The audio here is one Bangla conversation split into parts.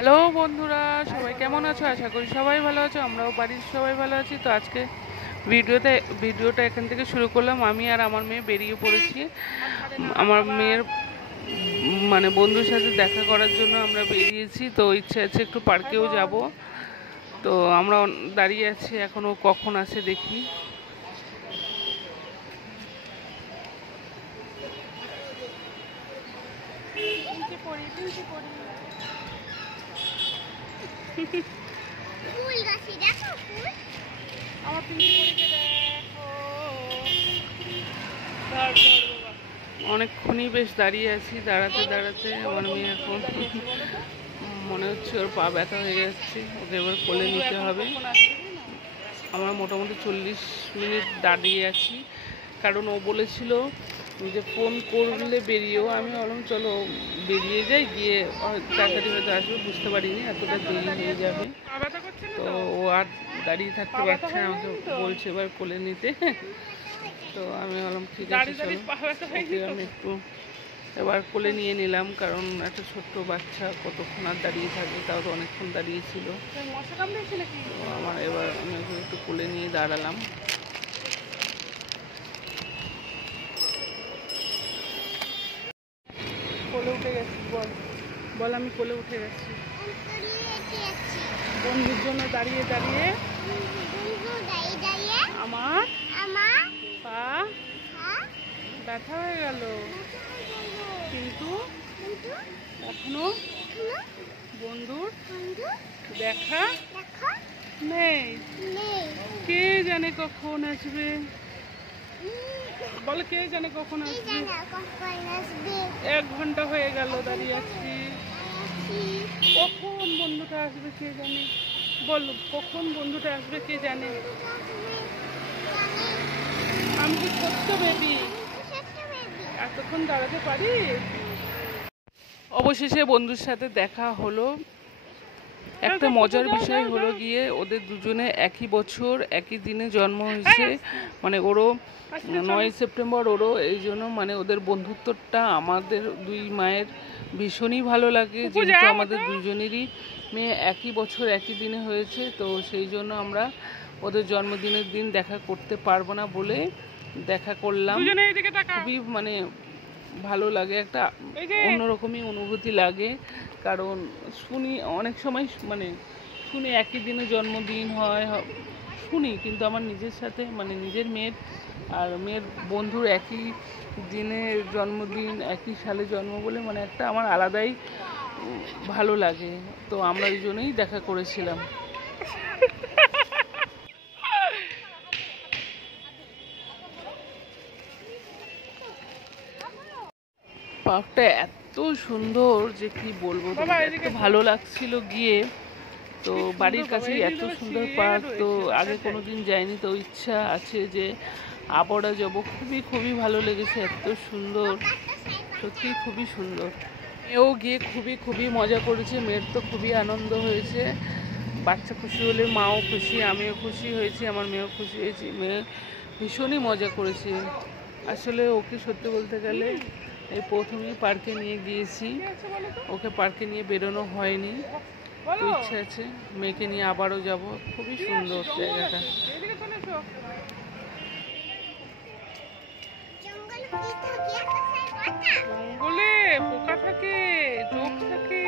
হ্যালো বন্ধুরা, সবাই কেমন আছো? আশা করি সবাই ভালো আছো। আমরাও বাড়ির সবাই ভালো আছি। তো আজকে ভিডিওটা এখান থেকে শুরু করলাম। আমি আর আমার মেয়ে বেরিয়ে পড়েছি আমার মেয়ের মানে বন্ধুর সাথে দেখা করার জন্য আমরা বেরিয়েছি। তো ইচ্ছে আছে একটু পার্কেও যাব। তো আমরা দাঁড়িয়ে আছি, এখনও কখন আসে দেখি। অনেকক্ষণই বেশ দাঁড়িয়ে আছি। দাঁড়াতে দাঁড়াতে আমার মেয়ে এখন মনে হচ্ছে ওর পা ব্যথা হয়ে যাচ্ছে, ওকে এবার কোলে নিতে হবে। আমরা মোটামুটি 40 মিনিট দাঁড়িয়ে আছি, কারণ ও বলেছিল যে ফোন করলে বেরিয়েও। আমি বললাম চলো বেরিয়ে যাই, গিয়ে তাড়াতাড়ি হয়তো আসবে, বুঝতে পারিনি এতটা দেরি হয়ে যাবে। তো ও আর দাঁড়িয়ে থাকতে পারছে না, আমাকে বলছে এবার কোলে নিতে। তো আমি বললাম ঠিক আছে চলো, ওকে আমি একটু এবার কোলে নিয়ে নিলাম, কারণ একটা ছোট্ট বাচ্চা কতক্ষণ আর দাঁড়িয়ে থাকবে, তাও তো অনেকক্ষণ দাঁড়িয়েছিল। আমার এবার আমি একটু কোলে নিয়ে দাঁড়ালাম। কোলে উঠে গেছি, বল বল আমি কোলে উঠে গেছি। বন্ধুর জন্য দাঁড়িয়ে দাঁড়িয়ে আমার পা ব্যথা হয়ে গেল, কিন্তু এখনো বন্ধুর দেখা নেই। কে জানে কখন আসবে, বল কে জানে কখন আসবে। 1 ঘন্টা হয়ে গেল দাঁড়িয়ে আছি, কখন বন্ধুটা আসবে কে জানে। বল কখন বন্ধুটা আসবে কে জানে। আমি কি ছোট্ট বেবি, এতক্ষণ দাঁড়াতে পারি? অবশেষে বন্ধুর সাথে দেখা হলো। একটা মজার বিষয় হলো গিয়ে ওদের দুজনে একই বছর একই দিনে জন্ম হয়েছে, মানে ওরও 9 সেপ্টেম্বর ওরও। এই জন্য মানে ওদের বন্ধুত্বটা আমাদের দুই মায়ের ভীষণই ভালো লাগে, যেহেতু আমাদের দুজনেরই মেয়ে একই বছর একই দিনে হয়েছে। তো সেই জন্য আমরা ওদের জন্মদিনের দিন দেখা করতে পারবো না বলে দেখা করলাম। খুবই মানে ভালো লাগে, একটা অন্যরকমই অনুভূতি লাগে। কারণ শুনি অনেক সময়, মানে শুনি একই দিনে জন্মদিন হয় শুনি, কিন্তু আমার নিজের সাথে মানে নিজের মেয়ের আর মেয়ের বন্ধুর একই দিনে জন্মদিন, একই সালে জন্ম বলে মানে একটা আমার আলাদাই ভালো লাগে। তো আমরা এই জন্যই দেখা করেছিলাম। পার্কটা এত সুন্দর যে কি বলবো, এত ভালো লাগছিল গিয়ে। তো বাড়ির কাছেই এত সুন্দর পার্ক, তো আগে কোনোদিন যাইনি, তো ইচ্ছা আছে যে আবারও যাব। খুবই খুবই ভালো লেগেছে, এত সুন্দর, সত্যি খুবই সুন্দর। মেয়েও গিয়ে খুবই খুবই মজা করেছে, মেয়ের তো খুবই আনন্দ হয়েছে। বাচ্চা খুশি হলে মাও খুশি, আমিও খুশি হয়েছি, আমার মেয়েও খুশি হয়েছি। মেয়ে ভীষণই মজা করেছে। আসলে ওকে সত্যি বলতে গেলে এই প্রথমেই পার্কে নিয়ে গিয়েছি, ওকে পার্কে নিয়ে বেরোনো হয়নি। তো ইচ্ছে আছে মেয়েকে নিয়ে আবারও যাব। খুবই সুন্দর জায়গাটা। জঙ্গলে পোকা থাকে, জোক থাকে।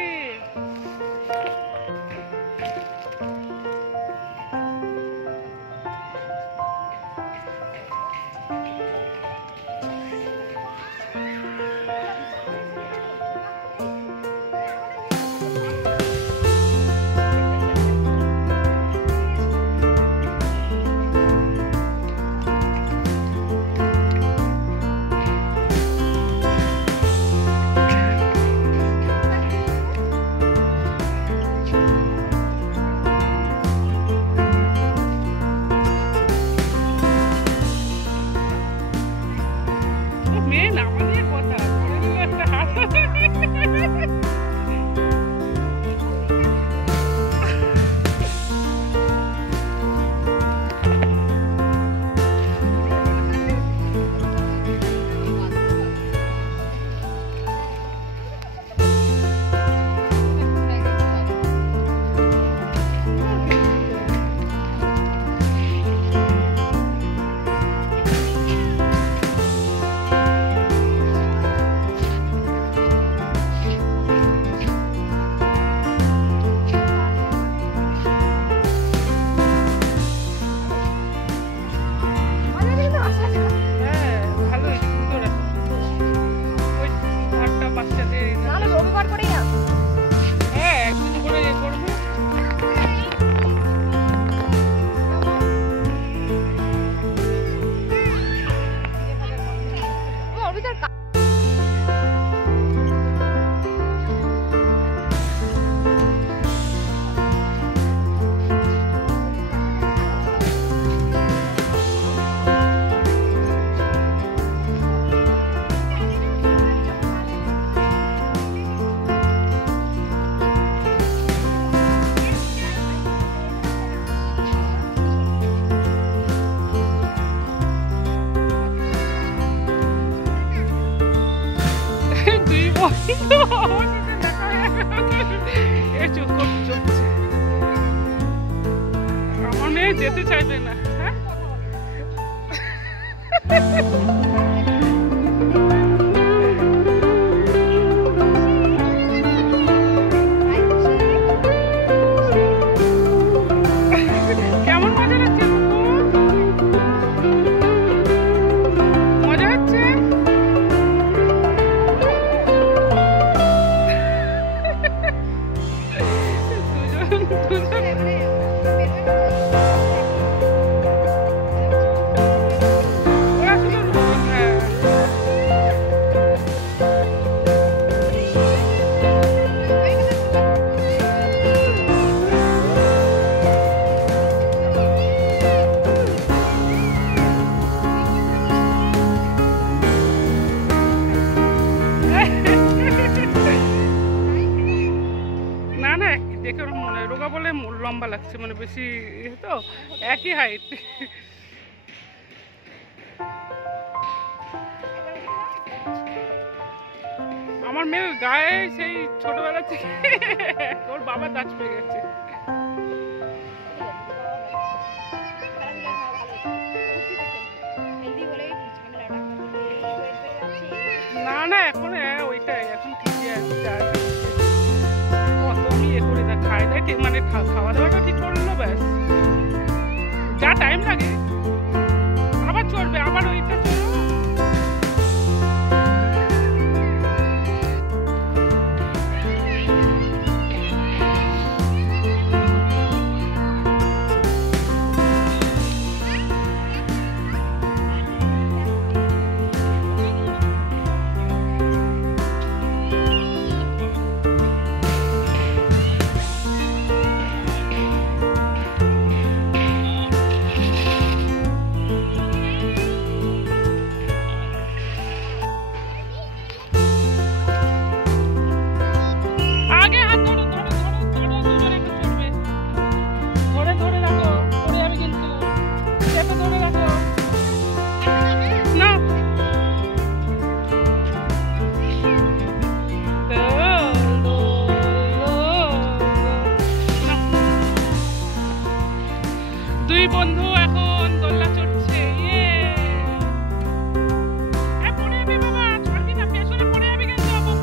যেতে চাইবে না। হ্যাঁ কেমন মজা লাগছে? মজা হচ্ছে? না না দেখে ওর মনে রোগা বলে লম্বা লাগছে, মানে বেশি তো একই হাইট। আমার মেয়ের গায়ে সেই ছোটবেলা থেকে ওর বাবা দাঁত পেয়ে গেছে। না না এখন ওইটাই এখন ঠিকই আছে, কত আমি এ করি না, খাই দেয় ঠিক, মানে খাওয়া দাওয়াটা ঠিক করলো ব্যাস, যা টাইম লাগে। আবার চড়বে, আবার ওইটা চড়বে। দুই বন্ধু এখন দোলনা চড়ছে। পড়ে যাবে বাবা, ছাড়বি না, পেছনে পড়ে যাবে কিন্তু বাবা।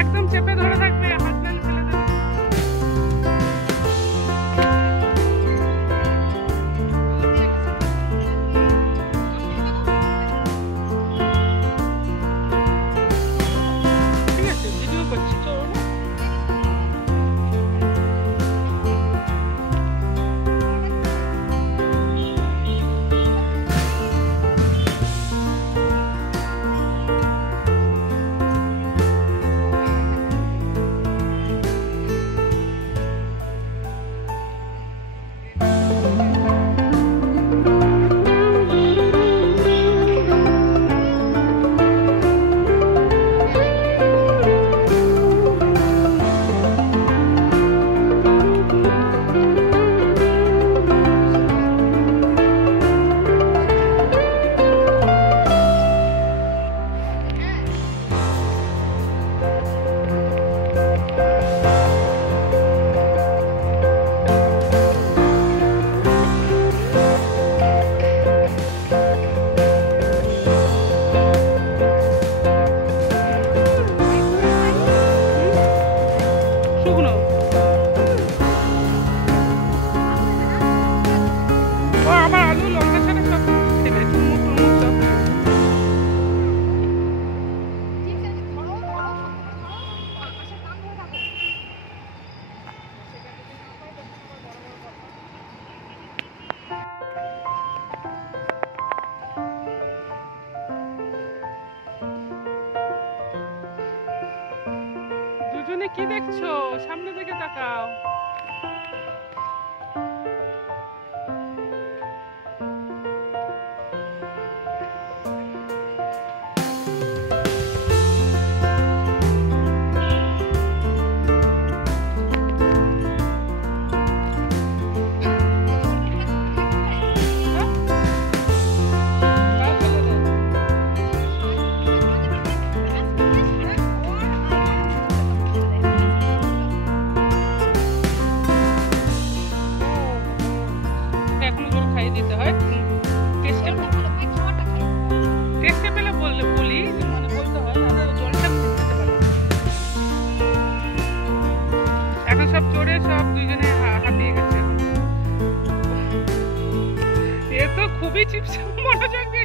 একদম চেপে ধরে থাকবে, হাত নাড়ি ফেলে দেবে। ঠিক আছে, ভিডিও করছি তো। দুজনে কি দেখছো? সামনে দিকে তাকাও। চিপস মনোযোগ